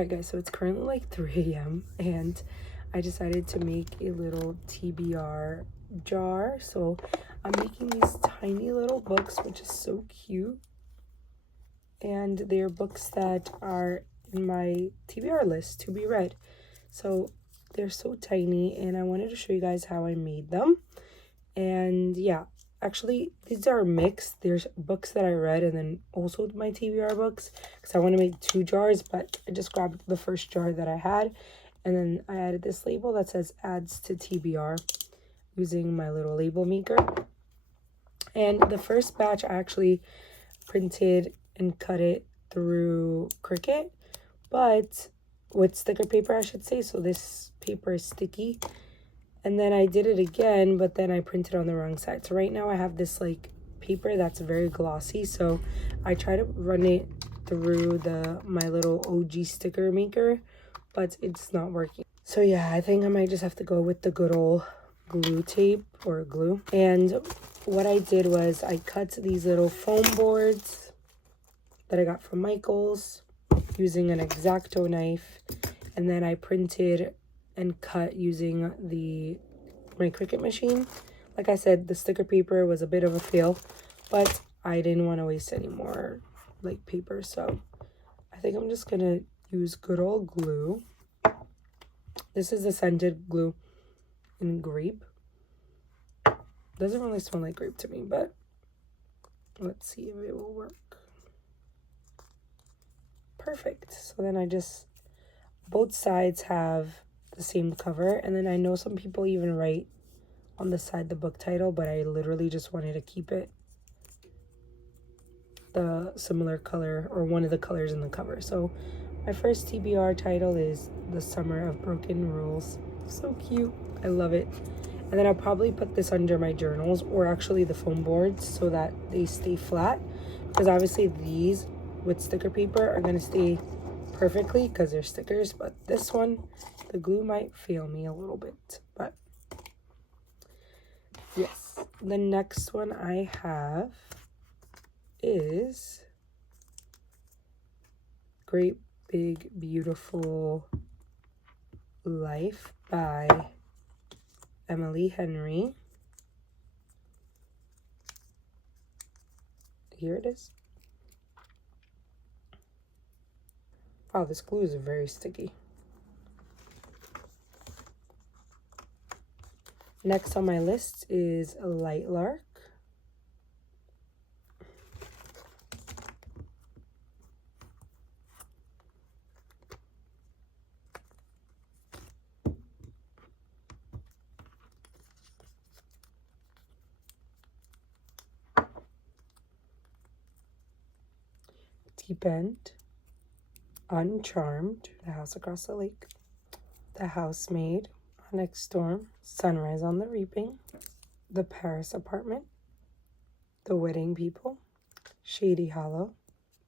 Alright guys, so it's currently like 3 a.m. and I decided to make a little TBR jar. So I'm making these tiny little books, which is so cute. And they're books that are in my TBR list to be read. So they're so tiny and I wanted to show you guys how I made them. And yeah, actually these are mixed. There's books that I read and then also my TBR books, because I want to make 2 jars, but I just grabbed the first jar that I had and then I added this label that says adds to TBR using my little label maker. And the first batch I actually printed and cut it through Cricut, but with sticker paper I should say, so this paper is sticky. And then I did it again, but then I printed on the wrong side. So right now I have this like paper that's very glossy, so I try to run it through my little OG sticker maker, but it's not working. So yeah, I think I might just have to go with the good old glue tape or glue. And what I did was I cut these little foam boards that I got from Michael's using an X-Acto knife, and then I printed and cut using my Cricut machine. Like I said, the sticker paper was a bit of a fail, but I didn't want to waste any more like paper, so I think I'm just gonna use good old glue. This is the scented glue in grape. Doesn't really smell like grape to me, but let's see if it will work. Perfect. So then both sides have the same cover, and then I know some people even write on the side the book title, but I literally just wanted to keep it the similar color or one of the colors in the cover. So my first TBR title is The Summer of Broken Rules. So cute. I love it. And then I'll probably put this under my journals, or actually the foam boards, so that they stay flat, because obviously these with sticker paper are going to stay perfectly because they're stickers, but this one, the glue might fail me a little bit. But yes, the next one I have is Great Big Beautiful Life by Emily Henry. Here it is. Wow, this glue is very sticky. Next on my list is Light Lark. Deep End, Uncharmed, The House Across the Lake, The Housemaid, Next Storm, Sunrise on the Reaping, The Paris Apartment, The Wedding People, Shady Hollow,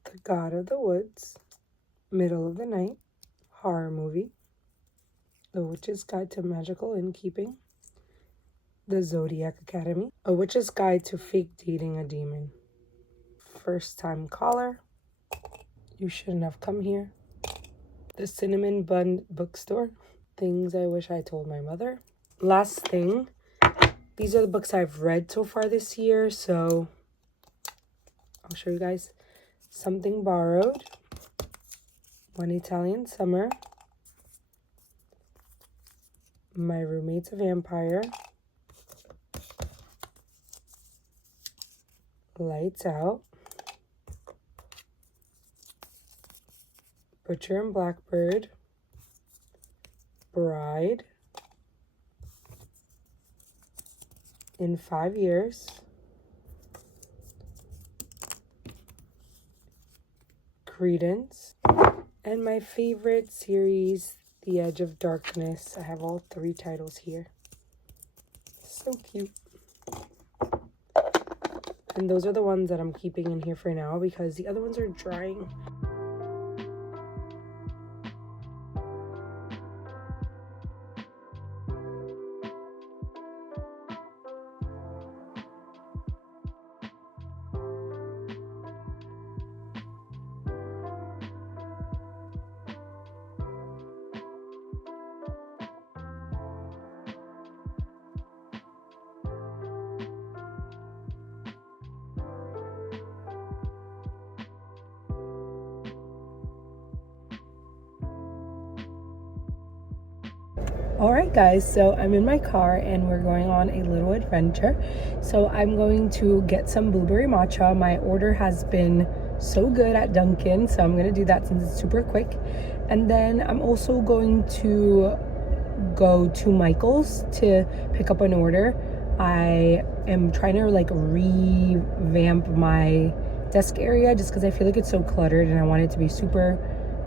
The God of the Woods, Middle of the Night, Horror Movie, The Witch's Guide to Magical Innkeeping, The Zodiac Academy, A Witch's Guide to Fake Dating a Demon, First Time Caller, You Shouldn't Have Come Here, The Cinnamon Bun Bookstore, Things I Wish I Told My Mother. Last thing, these are the books I've read so far this year, so I'll show you guys. Something Borrowed, One Italian Summer, My Roommate's a Vampire, Lights Out, Butcher and Blackbird, Bride, In 5 Years, Credence, and my favorite series, The Edge of Darkness. I have all 3 titles here. So cute. And those are the ones that I'm keeping in here for now because the other ones are drying. Alright guys, so I'm in my car and we're going on a little adventure. So I'm going to get some blueberry matcha. My order has been so good at Dunkin', so I'm going to do that since it's super quick. And then I'm also going to go to Michael's to pick up an order. I am trying to like revamp my desk area just because I feel like it's so cluttered and I want it to be super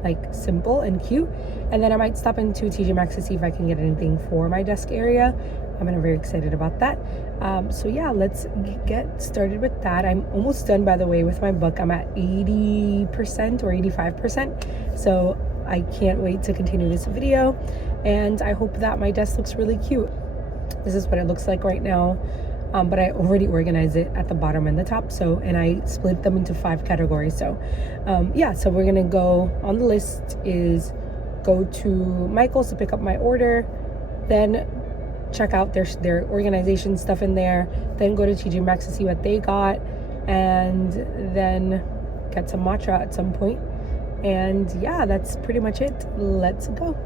like simple and cute. And then I might stop into TJ Maxx to see if I can get anything for my desk area. I'm very excited about that. So yeah, let's get started with that. I'm almost done, by the way, with my book. I'm at 80% or 85%. So I can't wait to continue this video. And I hope that my desk looks really cute. This is what it looks like right now. But I already organized it at the bottom and the top, so, and I split them into 5 categories. So yeah, so we're gonna go on the list is go to Michael's to pick up my order, then check out their organization stuff in there, then go to TJ Maxx to see what they got, and then get some matcha at some point. And yeah, that's pretty much it. Let's go.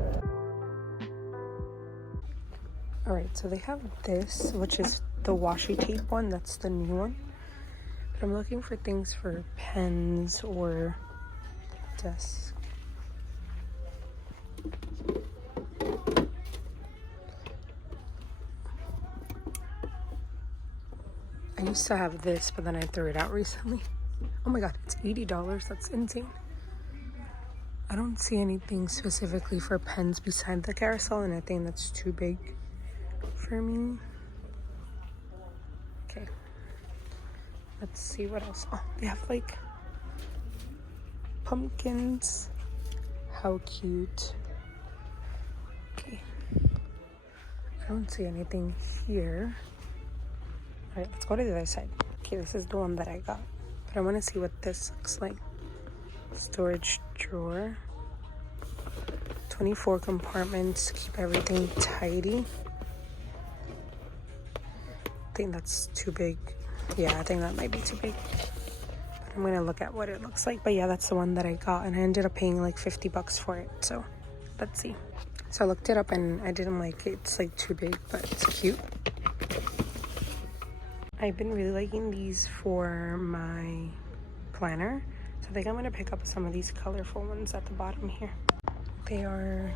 All right, so they have this, which is the washi tape one. That's the new one. But I'm looking for things for pens or desk. I used to have this, but then I threw it out recently. Oh my god, it's $80. That's insane. I don't see anything specifically for pens beside the carousel, and I think that's too big for me. Okay, let's see what else. Oh, they have like pumpkins. How cute. Okay, I don't see anything here. All right, let's go to the other side. Okay, this is the one that I got, but I want to see what this looks like. Storage drawer, 24 compartments, keep everything tidy. I think that's too big. Yeah, I think that might be too big. But I'm gonna look at what it looks like. But yeah, that's the one that I got, and I ended up paying like $50 for it. So let's see. So I looked it up and I didn't like it. It's like too big, but it's cute. I've been really liking these for my planner. So I think I'm gonna pick up some of these colorful ones at the bottom here. They are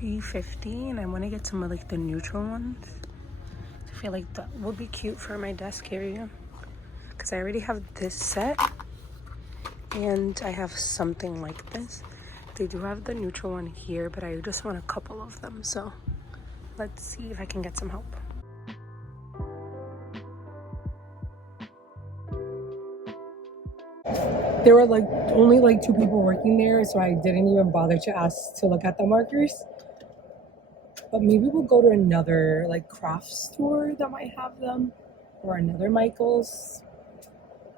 $3.50, and I want to get some of like the neutral ones. I feel like that would be cute for my desk area because I already have this set and I have something like this. They do have the neutral one here, but I just want a couple of them. So let's see if I can get some help. There were like only like 2 people working there, so I didn't even bother to ask to look at the markers. But maybe we'll go to another like craft store that might have them, or another Michael's.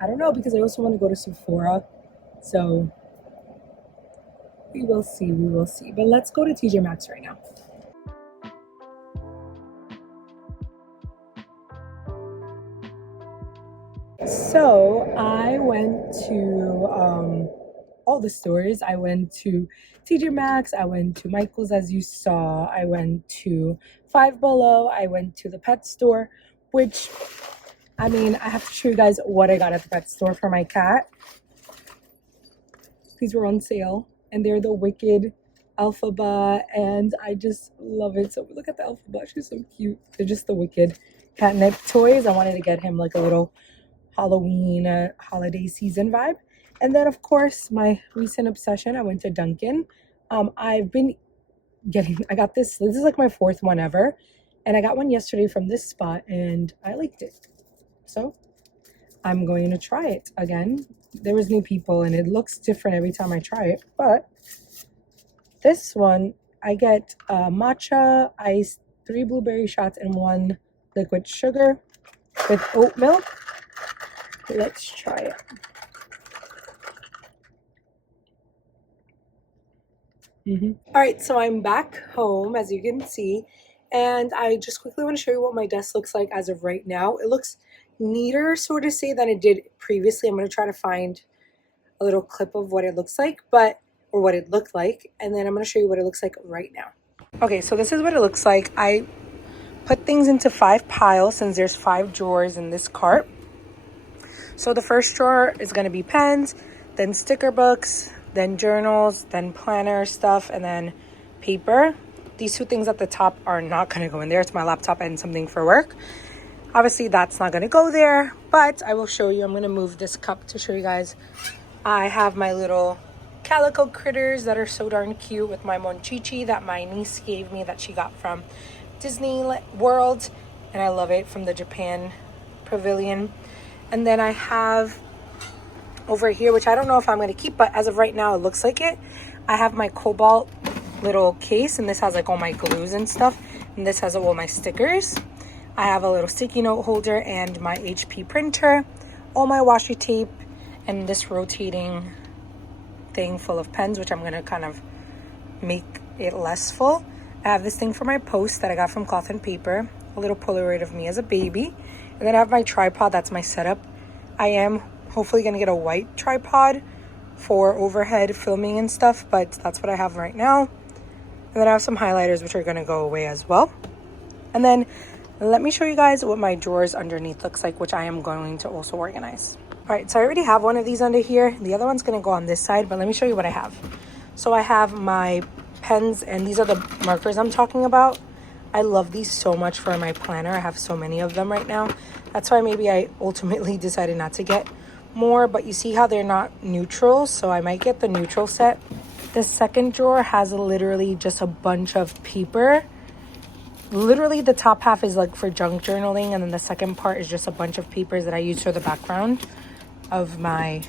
I don't know, because I also want to go to Sephora. So we will see, we will see. But let's go to TJ Maxx right now. So I went to all the stores. I went to TJ Maxx, I went to Michael's, as you saw, I went to Five Below, I went to the pet store, which, I mean, I have to show you guys what I got at the pet store for my cat. These were on sale, and they're the Wicked Alphaba, and I just love it. So look at the Alphaba, she's so cute. They're just the Wicked catnip toys. I wanted to get him like a little Halloween holiday season vibe. And then of course my recent obsession, I went to Dunkin'. I've been getting, I got this is like my 4th one ever, and I got one yesterday from this spot and I liked it, so I'm going to try it again. There was new people and it looks different every time I try it, but this one I get matcha ice, 3 blueberry shots and 1 liquid sugar with oat milk. Let's try it. All right, so I'm back home, as you can see, and I just quickly want to show you what my desk looks like as of right now. It looks neater, so to say, than it did previously. I'm going to try to find a little clip of what it looks like, or what it looked like, and then I'm going to show you what it looks like right now. Okay, so this is what it looks like. I put things into 5 piles since there's 5 drawers in this cart. So the first drawer is going to be pens, then sticker books, then journals, then planner stuff, and then paper. These 2 things at the top are not going to go in there. It's my laptop and something for work. Obviously, that's not going to go there, but I will show you. I'm going to move this cup to show you guys. I have my little calico critters that are so darn cute with my monchichi that my niece gave me that she got from Disney World, and I love it, from the Japan pavilion. And then I have over here, which I don't know if I'm going to keep, but as of right now it looks like it. I have my cobalt little case, and this has like all my glues and stuff, and this has all my stickers. I have a little sticky note holder and my HP printer, all my washi tape, and this rotating thing full of pens, which I'm going to kind of make it less full. I have this thing for my post that I got from Cloth and Paper, a little Polaroid of me as a baby. And then I have my tripod. That's my setup. I am hopefully going to get a white tripod for overhead filming and stuff, but that's what I have right now. And then I have some highlighters, which are going to go away as well. And then let me show you guys what my drawers underneath looks like, which I am going to also organize. All right, so I already have one of these under here. The other one's going to go on this side, but let me show you what I have. So I have my pens, and these are the markers I'm talking about. I love these so much for my planner. I have so many of them right now. That's why maybe I ultimately decided not to get more, but you see how they're not neutral, so I might get the neutral set. The second drawer has literally just a bunch of paper. Literally the top half is like for junk journaling, and then the second part is just a bunch of papers that I use for the background of my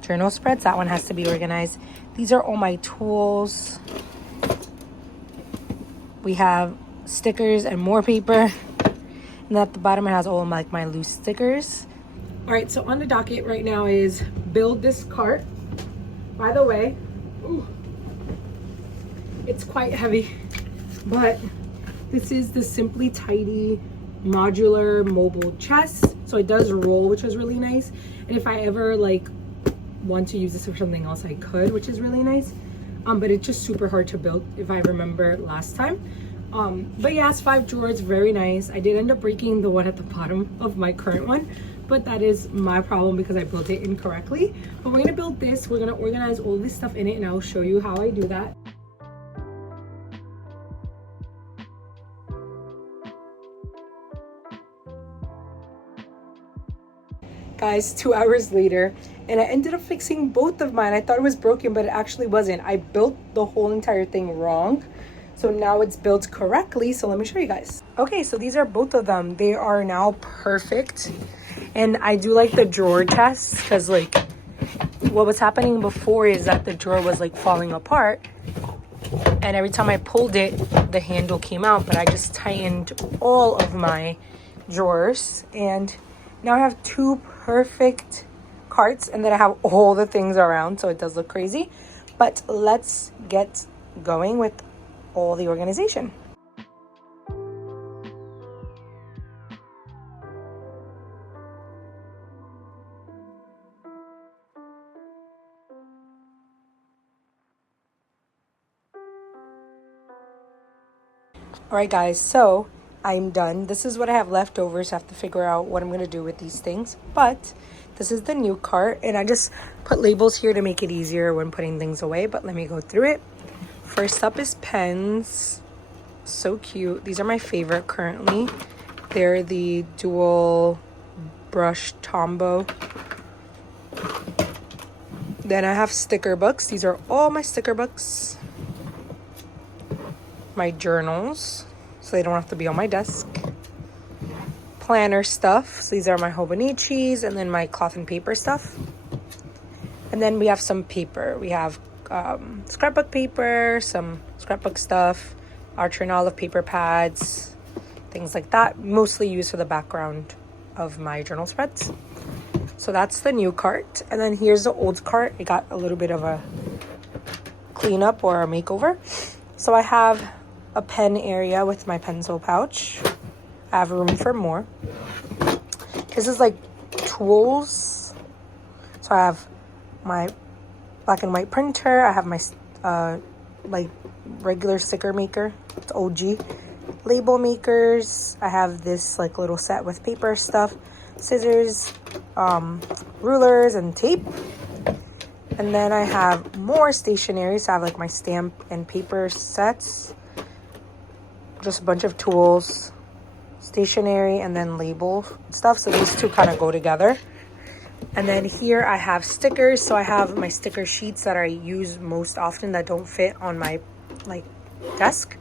journal spreads. That one has to be organized. These are all my tools. We have stickers and more paper, and at the bottom it has all like my loose stickers. All right, so on the docket right now is build this cart. By the way, ooh, it's quite heavy, but this is the Simply Tidy modular mobile chest. So it does roll, which is really nice. And if I ever like want to use this for something else, I could, which is really nice. But it's just super hard to build, if I remember last time. But yeah, it's 5 drawers, very nice. I did end up breaking the one at the bottom of my current one, but that is my problem because I built it incorrectly. But we're gonna build this, we're gonna organize all this stuff in it, and I'll show you how I do that. Guys, 2 hours later, and I ended up fixing both of mine. I thought it was broken, but it actually wasn't. I built the whole entire thing wrong. So now it's built correctly. So let me show you guys. Okay, so these are both of them. They are now perfect. And I do like the drawer test because like what was happening before is that the drawer was like falling apart. And every time I pulled it, the handle came out, but I just tightened all of my drawers. And now I have 2 perfect carts, and then I have all the things around, so it does look crazy. But let's get going with all the organization. All right, guys, so I'm done. This is what I have left over, so I have to figure out what I'm going to do with these things. But this is the new cart, and I just put labels here to make it easier when putting things away. But let me go through it. First up is pens. So cute. These are my favorite currently. They're the dual brush Tombow. Then I have sticker books. These are all my sticker books. My journals, so they don't have to be on my desk. Planner stuff. So these are my Hobonichis, and then my Cloth and Paper stuff. And then we have some paper. We have scrapbook paper, some scrapbook stuff, Archer and Olive paper pads, things like that, mostly used for the background of my journal spreads. So that's the new cart. And then here's the old cart. It got a little bit of a cleanup or a makeover. So I have a pen area with my pencil pouch. I have room for more. This is like tools. So I have my black and white printer. I have my like regular sticker maker. It's OG. Label makers. I have this like little set with paper stuff, scissors, rulers, and tape. And then I have more stationery. So I have like my stamp and paper sets. Just a bunch of tools, stationery, and then label stuff. So these two kind of go together. And then here I have stickers. So I have my sticker sheets that I use most often that don't fit on my like desk.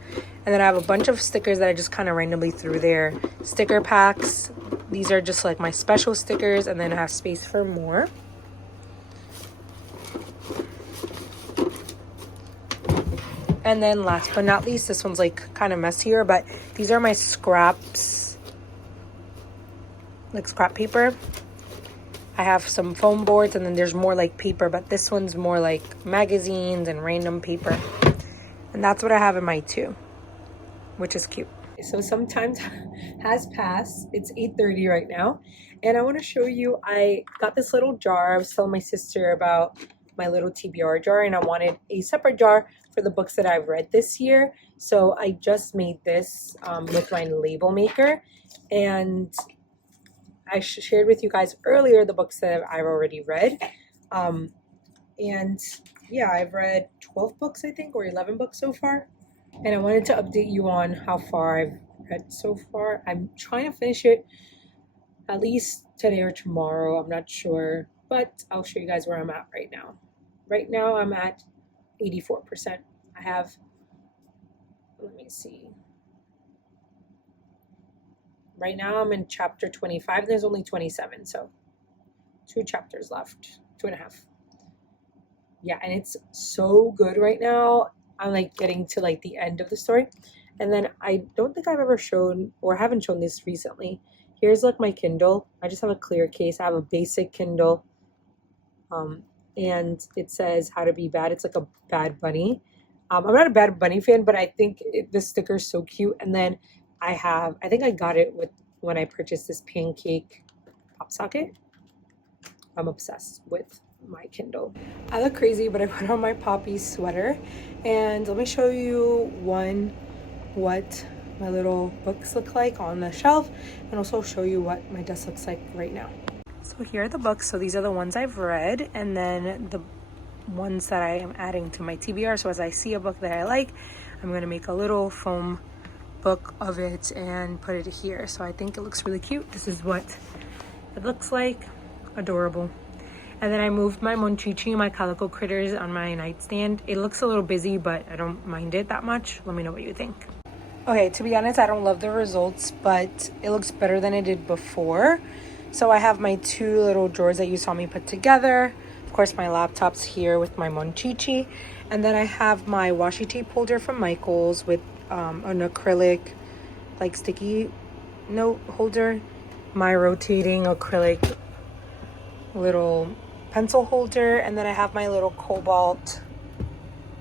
And then I have a bunch of stickers that I just kind of randomly threw there. Sticker packs. These are just like my special stickers. And then I have space for more. And then last but not least, this one's like kind of messier, but these are my scraps, like scrap paper. I have some foam boards, and then there's more like paper, but this one's more like magazines and random paper. And that's what I have in my two, which is cute. So some time has passed. It's 8:30 right now. And I want to show you, I got this little jar. I was telling my sister about my little TBR jar, and I wanted a separate jar for the books that I've read this year. So I just made this with my label maker, and I shared with you guys earlier the books that I've already read. And yeah, I've read 12 books, I think, or 11 books so far. And I wanted to update you on how far I've read so far. I'm trying to finish it at least today or tomorrow. I'm not sure, but I'll show you guys where I'm at right now. Right now I'm at 84%. I have, let me see. Right now I'm in chapter 25. There's only 27, so 2 chapters left, 2.5. Yeah, and it's so good right now. I'm like getting to like the end of the story. And then I don't think I've ever shown, or haven't shown this recently. Here's like my Kindle. I just have a clear case. I have a basic Kindle. And it says How to Be Bad. It's like a Bad Bunny. I'm not a Bad Bunny fan, but I think this sticker is so cute. And then I think I got it when I purchased this pancake pop socket. I'm obsessed with my Kindle. I look crazy, but I put on my Poppy sweater. And let me show you what my little books look like on the shelf, and also show you what my desk looks like right now. So here are the books. So these are the ones I've read, and then the ones that I am adding to my TBR. So as I see a book that I like, I'm going to make a little foam book of it and put it here. So I think it looks really cute. This is what it looks like. Adorable. And then I moved my Monchichi, my Calico Critters, on my nightstand. It looks a little busy, but I don't mind it that much. Let me know what you think. Okay, to be honest, I don't love the results, but it looks better than it did before. So I have my 2 little drawers that you saw me put together. Of course, my laptop's here with my Monchichi. And then I have my washi tape holder from Michael's with an acrylic, like sticky note holder. My rotating acrylic little pencil holder. And then I have my little cobalt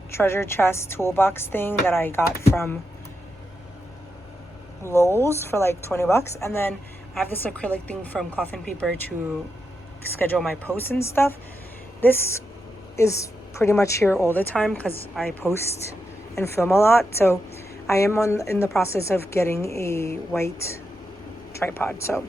treasure chest toolbox thing that I got from Lowe's for like 20 bucks. And then I have this acrylic thing from Cloth and Paper to schedule my posts and stuff. This is pretty much here all the time because I post and film a lot. So I am in the process of getting a white tripod. So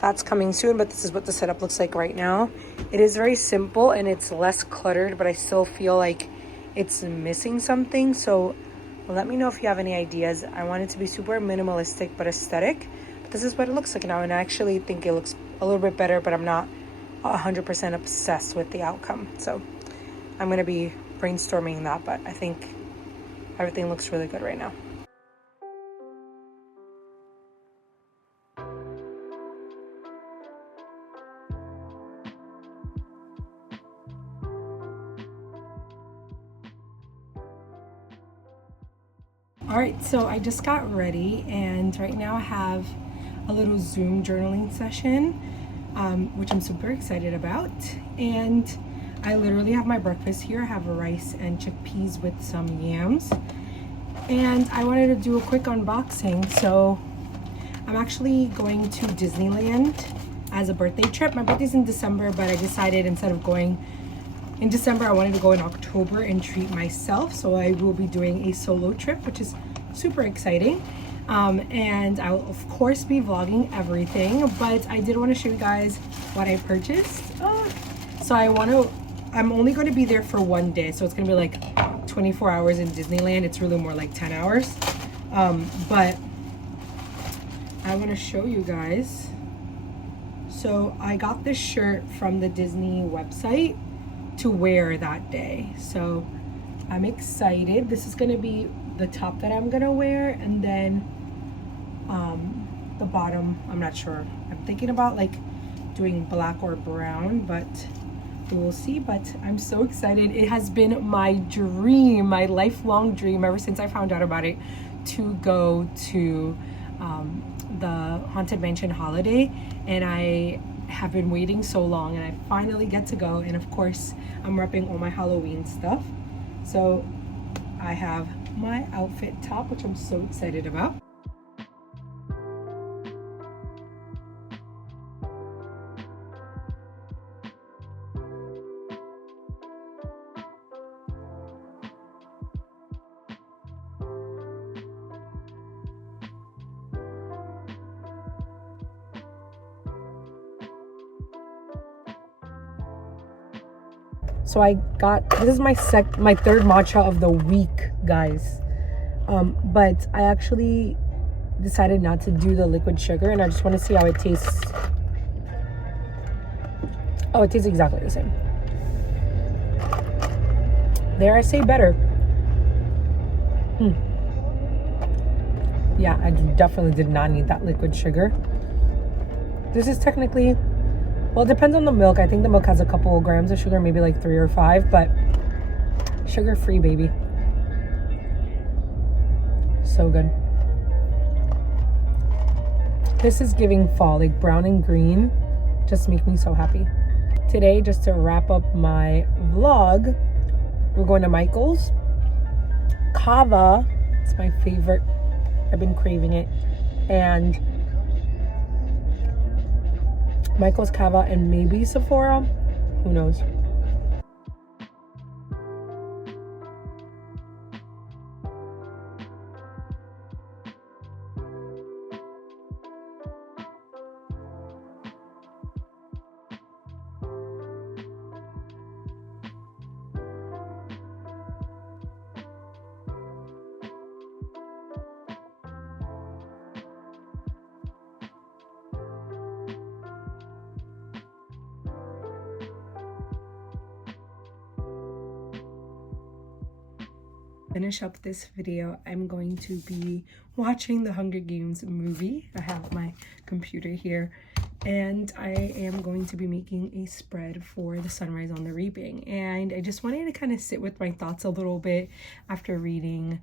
that's coming soon, but this is what the setup looks like right now. It is very simple and it's less cluttered, but I still feel like it's missing something. So let me know if you have any ideas. I want it to be super minimalistic but aesthetic. But this is what it looks like now, and I actually think it looks a little bit better, but I'm not 100% obsessed with the outcome. So I'm going to be brainstorming that, but I think everything looks really good right now. All right, so I just got ready, and right now I have a little Zoom journaling session, which I'm super excited about. And I literally have my breakfast here. I have a rice and chickpeas with some yams. And I wanted to do a quick unboxing. So I'm actually going to Disneyland as a birthday trip. My birthday's in December, but I decided instead of going in December. I wanted to go in October and treat myself, so I will be doing a solo trip, which is super exciting. And I'll of course be vlogging everything, but I did want to show you guys what I purchased. So I'm only going to be there for one day, so it's going to be like 24 hours in Disneyland. It's really more like 10 hours. But I want to show you guys. So I got this shirt from the Disney website to wear that day. So I'm excited. This is going to be the top that I'm going to wear, and then the bottom, I'm not sure. I'm thinking about like doing black or brown, but we will see. But I'm so excited. It has been my dream, my lifelong dream ever since I found out about it, to go to the Haunted Mansion holiday, and I have been waiting so long, and I finally get to go. And of course I'm repping all my Halloween stuff. So I have my outfit top, which I'm so excited about. So I got, this is my third matcha of the week, guys. But I actually decided not to do the liquid sugar, and I just want to see how it tastes. Oh, it tastes exactly the same. Dare I say better? Yeah, I definitely did not need that liquid sugar. This is technically, well, it depends on the milk. I think the milk has a couple of grams of sugar, maybe like 3 or 5, but sugar-free, baby. So good. This is giving fall, like brown and green. Just make me so happy. Today, just to wrap up my vlog, we're going to Michael's. Kava, it's my favorite. I've been craving it. And Michael's, Kava, and maybe Sephora. Who knows? Finish up this video, I'm going to be watching the Hunger Games movie. I have my computer here, and I am going to be making a spread for the sunrise on the reaping. And I just wanted to kind of sit with my thoughts a little bit after reading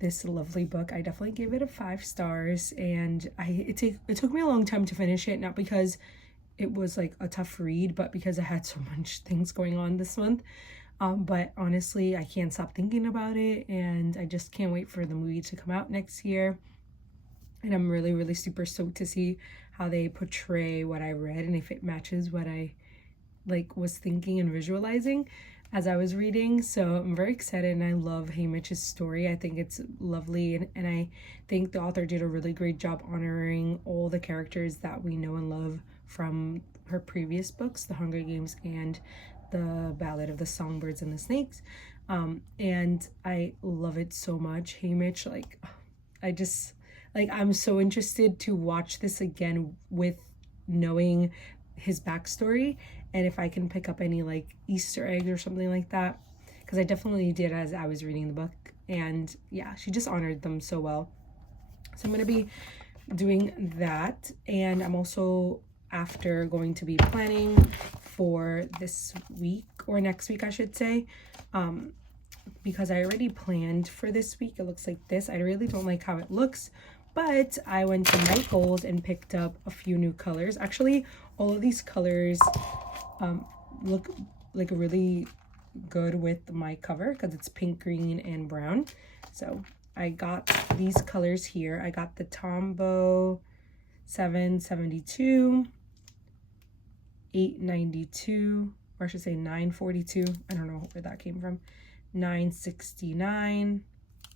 this lovely book. I definitely gave it a 5 stars, and it took me a long time to finish it, not because it was like a tough read, but because I had so much things going on this month. But honestly, I can't stop thinking about it, and I just can't wait for the movie to come out next year. And I'm really, really super stoked to see how they portray what I read, and if it matches what I was thinking and visualizing as I was reading. So I'm very excited, and I love Haymitch's story. I think it's lovely, and I think the author did a really great job honoring all the characters that we know and love from her previous books, The Hunger Games and The Ballad of the Songbirds and the Snakes. And I love it so much. Haymitch, I'm so interested to watch this again with knowing his backstory, and if I can pick up any Easter eggs or something like that, because I definitely did as I was reading the book. And yeah, she just honored them so well. So I'm going to be doing that, and I'm also after going to be planning for this week, or next week I should say, because I already planned for this week. It looks like this. I really don't like how it looks, but I went to Michael's and picked up a few new colors. Actually, all of these colors look like really good with my cover because it's pink, green, and brown. So I got these colors here. I got the Tombow 772, 892, or I should say $9.42. I don't know where that came from. $9.69,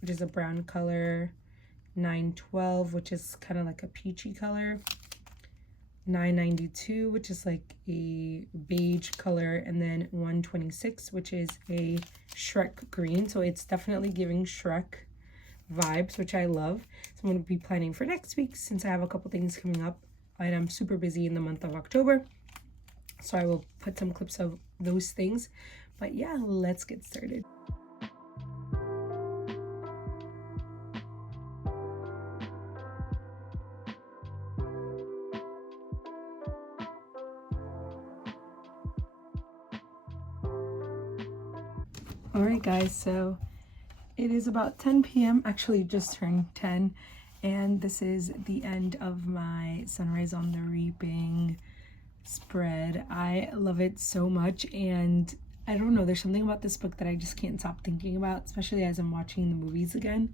which is a brown color. $9.12, which is kind of like a peachy color. $9.92, which is like a beige color, and then $126, which is a Shrek green. So it's definitely giving Shrek vibes, which I love. So I'm going to be planning for next week since I have a couple things coming up and I'm super busy in the month of October. So I will put some clips of those things. But yeah, let's get started. Alright guys, so it is about 10 p.m. actually just turned 10, and this is the end of my Sunrise on the Reaping spread. I love it so much, and I don't know, there's something about this book that I just can't stop thinking about, especially as I'm watching the movies again.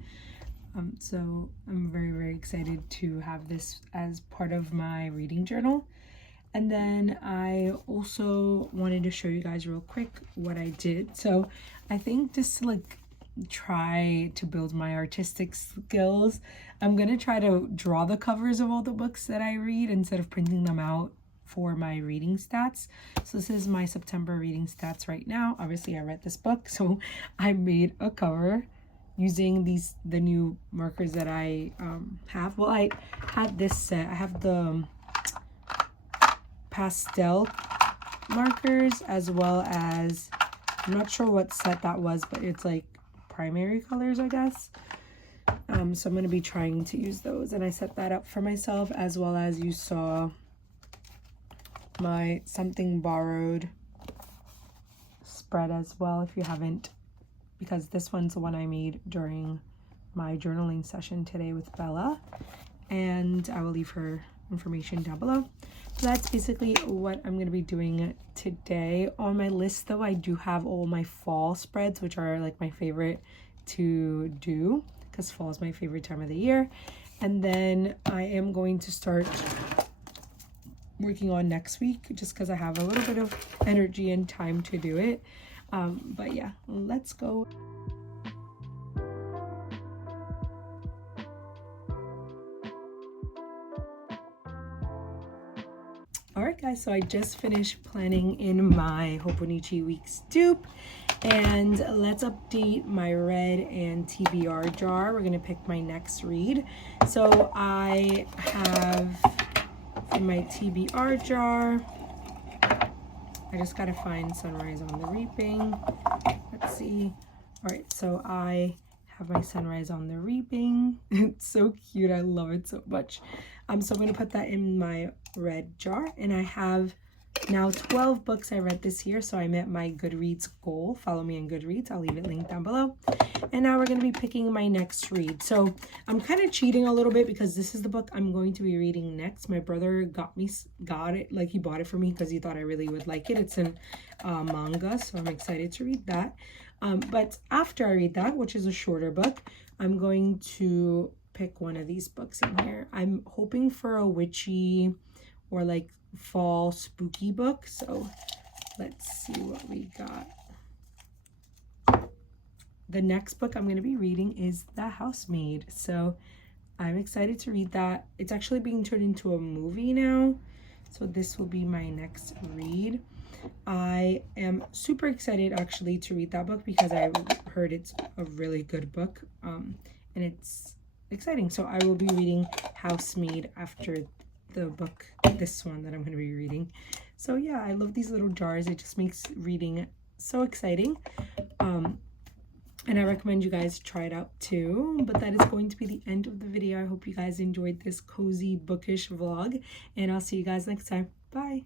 So I'm very, very excited to have this as part of my reading journal. And then I also wanted to show you guys real quick what I did. So I think just to like try to build my artistic skills, I'm gonna try to draw the covers of all the books that I read instead of printing them out for my reading stats. So this is my September reading stats right now. Obviously I read this book, so I made a cover using the new markers that I have. Well, I had this set. I have the pastel markers as well as, I'm not sure what set that was, but it's like primary colors, I guess. So I'm going to be trying to use those, and I set that up for myself, as well as you saw my Something Borrowed spread as well, if you haven't, because this one's the one I made during my journaling session today with Bella, and I will leave her information down below. So that's basically what I'm going to be doing today. On my list though, I do have all my fall spreads, which are like my favorite to do because fall is my favorite time of the year. And then I am going to start working on next week just because I have a little bit of energy and time to do it. But yeah, let's go. Alright guys, so I just finished planning in my Hobonichi Weeks dupe, and let's update my red and TBR jar. We're going to pick my next read. So I have in my TBR jar, I just got to find Sunrise on the Reaping. Let's see. Alright, so I have my Sunrise on the Reaping. It's so cute. I love it so much. So I'm going to put that in my red jar, and I have now 12 books I read this year, so I met my Goodreads goal. Follow me on Goodreads. I'll leave it linked down below. And now we're going to be picking my next read. So I'm kind of cheating a little bit because this is the book I'm going to be reading next. My brother got it, like he bought it for me because he thought I really would like it. It's in manga, so I'm excited to read that. But after I read that, which is a shorter book, I'm going to pick one of these books in here. I'm hoping for a witchy or like fall spooky book. So let's see what we got. The next book I'm going to be reading is The Housemaid. So I'm excited to read that. It's actually being turned into a movie now. So this will be my next read. I am super excited actually to read that book because I heard it's a really good book. And it's exciting. So I will be reading Housemaid after the book, this one that I'm going to be reading. So yeah, I love these little jars. It just makes reading so exciting. And I recommend you guys try it out too. But that is going to be the end of the video. I hope you guys enjoyed this cozy bookish vlog, and I'll see you guys next time. Bye.